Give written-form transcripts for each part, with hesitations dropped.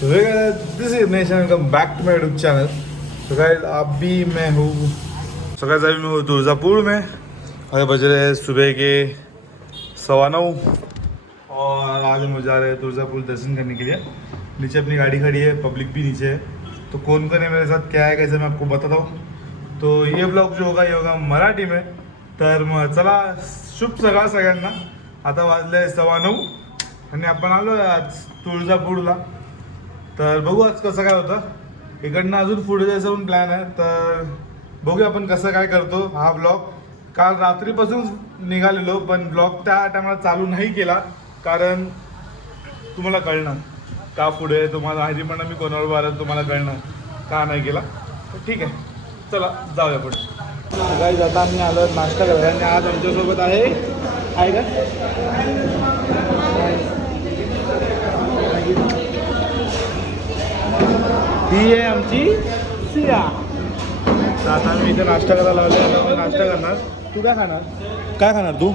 This is nation welcome back to my YouTube channel. तो guys अभी मैं हूँ अभी मैं हूँ तुळजापुर में। अरे बज रहे हैं सुबह के 9:15 और आज हम जा रहे हैं तुळजापुर दर्शन करने के लिए। नीचे अपनी गाड़ी खड़ी है, पब्लिक भी नीचे है। तो कौन कौन है मेरे साथ, क्या है, कैसे, मैं आपको बताता हूँ। तो ये ब्लॉग जो होगा ये होगा मराठी में। तर मग चला, शुभ सकाळ सगळ्यांना। आता वाजले 9:15 आणि आपण आलो आज तुळजापूरला। तर बघू आज कसं काय होतं। इकडनं अजून पुढे जायचं पण प्लॅन आहे, तर बघूया आपण कसं काय करतो हा ब्लॉग। काल रात्रीपासून निघालेलो पण ब्लॉग त्या टायमाला चालू नाही केला, कारण तुम्हाला कळणार का पुढे तुम्हाला हरिपणा मी कोणावर बारा तुम्हाला कळणार का नाही केला। तर ठीक आहे, चला जाऊया पुढे। गाईज आता आम्ही आलो नाश्ता करायला आणि आज आमच्यासोबत आहे का ही आहे आमची सिया। तर आता मी इथे नाश्ता करायला लावले, आता मी नाश्ता करणार। तू काय खाणार, काय खाणार तू?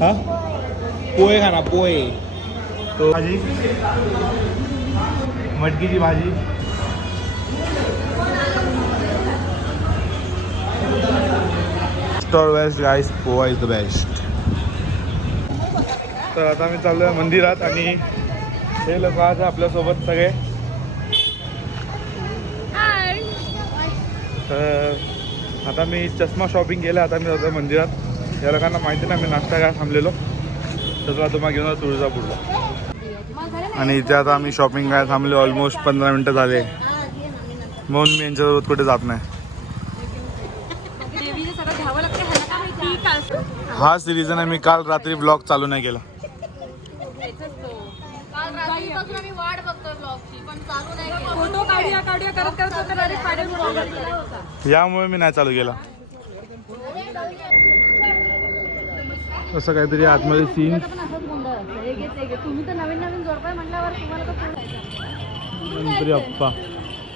हां, पोहे खाणार, पोहे। तो भाजी, मटकीची भाजी, store best guys, poha is the best. तर आता मी चाललो आहे मंदिरात आणि हे लोक आज आपल्यासोबत सगळे। तर आता मी चष्मा शॉपिंग केला, आता मी जातो मंदिरात। या लोकांना माहिती नाही मी नाश्ता काय थांबलेलो, तर तुला तुम्हाला घेऊन जातो तुळजापूरला। आणि इथे आता आम्ही शॉपिंग काय थांबले, ऑलमोस्ट 15 मिनटं झाले, म्हणून मी यांच्यासोबत कुठे जात नाही। हाच रिझन आहे मी काल रात्री ब्लॉग चालू नाही केला। यामुळे मी नाही चालू केला। असं काहीतरी आतमध्ये सीन, तरी अप्पा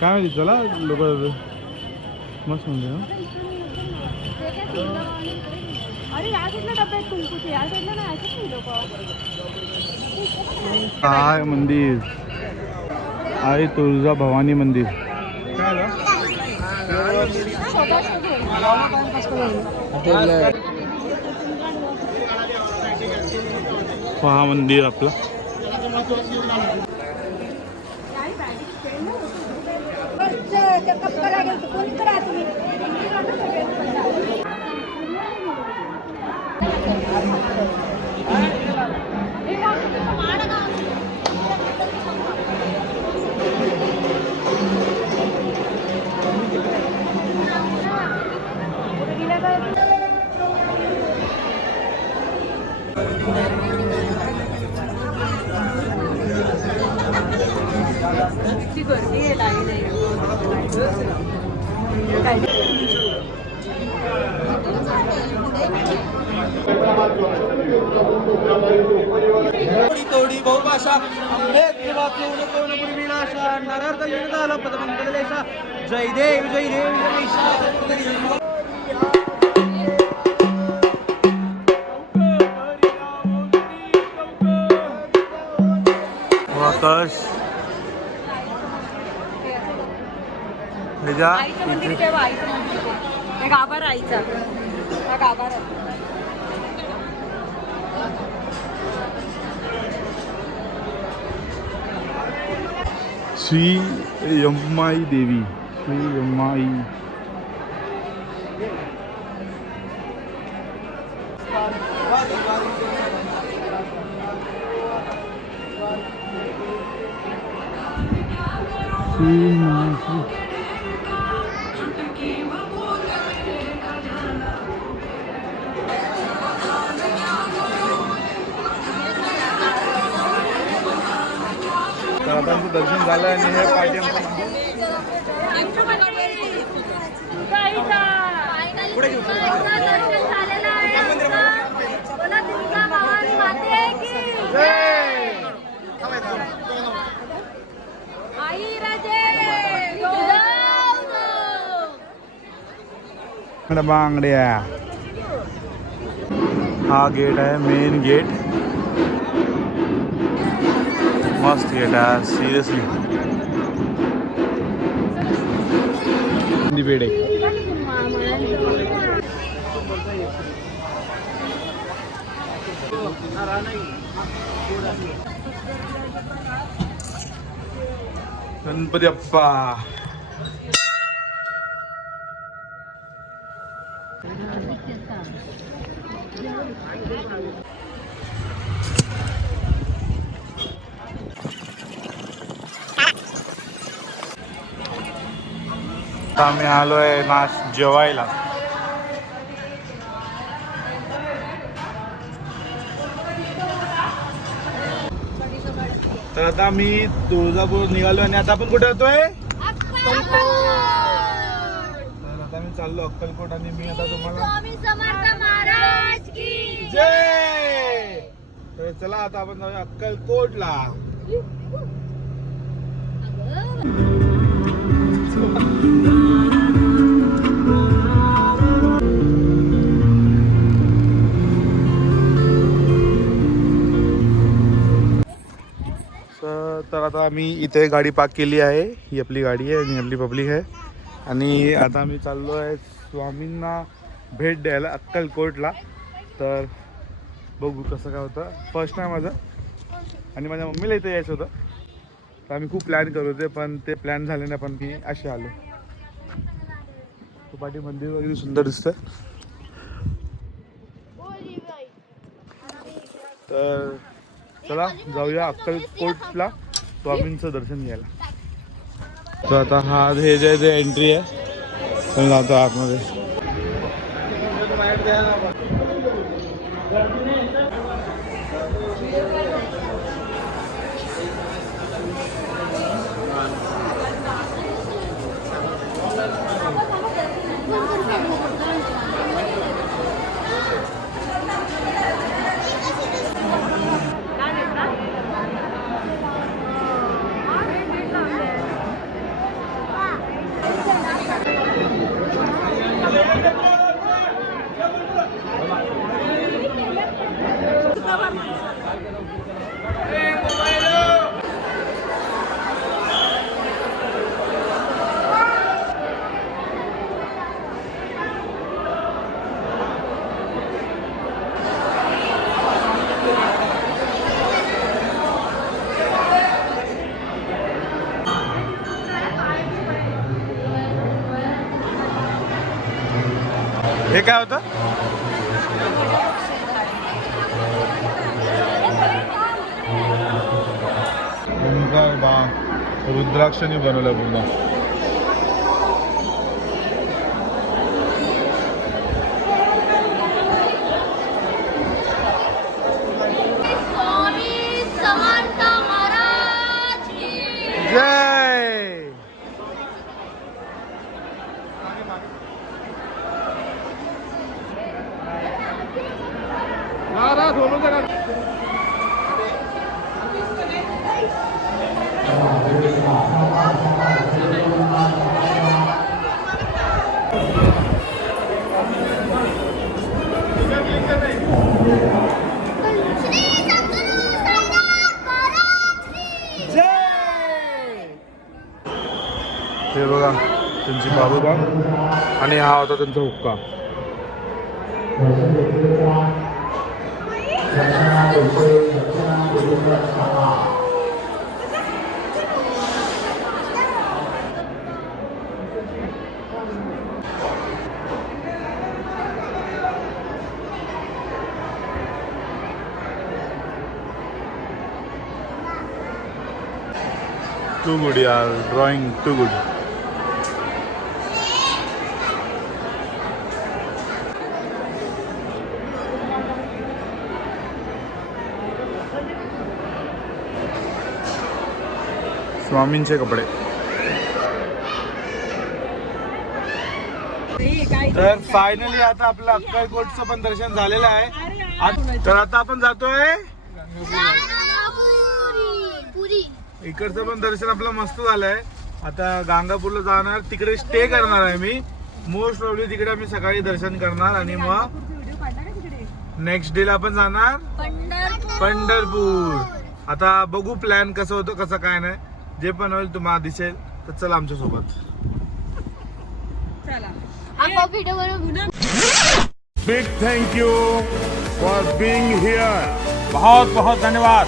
काय माहिती। चला लोक मस्त म्हणजे काय मंदिर आहे, तुळजा भवानी मंदिर। पहा मंदिर आपलं। तोडी बहुभाषा विनाशा नरार्थ युगाला पदमंगलेशा। जय देव जय देव जय। आकाश आईचं मंदिर तेव्हा, आईचं मंदिर गाभारा, आईचा हा गाभारा। श्री यम्माई देवी, श्री यम्माई। तर आता आमचं दर्शन झालं आणि हे पार्टी बांगड्या। हा गेट आहे, मेन गेट। मस्त थिएटर सिरियसली पेढे. गणपती अप्पा. आम्ही आलोय जेवायला. तर आता आम्ही तुळजापूर निघालो आणि आता आपण कुठे येतोय? तर आता मी चाललो अक्कलकोट आणि मी आता तुम्हाला जय. तर चला आता आपण जाऊया अक्कलकोटला. तर आता आम्ही इथे गाडी पार्क केली आहे. ही आपली गाडी आहे आणि आपली पब्लिक आहे आणि आता आम्ही चाललो आहे स्वामींना भेट द्यायला अक्कलकोटला. तर बघू कसं काय होतं. फर्स्ट टाइम माझं आणि माझ्या मम्मीला इथे यायचं होतं. तर आम्ही खूप प्लॅन करत होते पण ते प्लॅन झाले नाही. पण मी असे आलो. पाठी मंदिर वगैरे सुंदर दिसतं. तर चला जाऊया अक्कलकोटला स्वामींचं दर्शन घ्यायला. तर आता हा हे जे एंट्री आहे पण जातो आतमध्ये. हे काय होतं? ओंकार बा रुद्राक्षाने बनवलं पुन्हा. जय. हे बघा त्यांची बाबूबा आणि हा होता त्यांचा हुक्का. Too good यार, ड्रॉइंग too good. स्वामींचे कपडे. तर फायनली आता आपलं अक्कलकोटचं पण दर्शन झालेलं आहे. तर आता आपण जातोय. इकडचं पण दर्शन आपलं मस्त झालंय. आता गाणगापूरला जाणार, तिकडे स्टे करणार आहे मी. मोस्ट प्रॉब्ली तिकडे आम्ही सकाळी दर्शन करणार आणि मग नेक्स्ट डे ला आपण जाणार पंढरपूर. आता बघू प्लॅन कसं होतं कसं काय नाही, जे पण होईल तुम्हाला दिसेल. तर चला आमच्या सोबत. चला आपण व्हिडिओ बनवू. Big thank you for being here. बहुत बहुत धन्यवाद.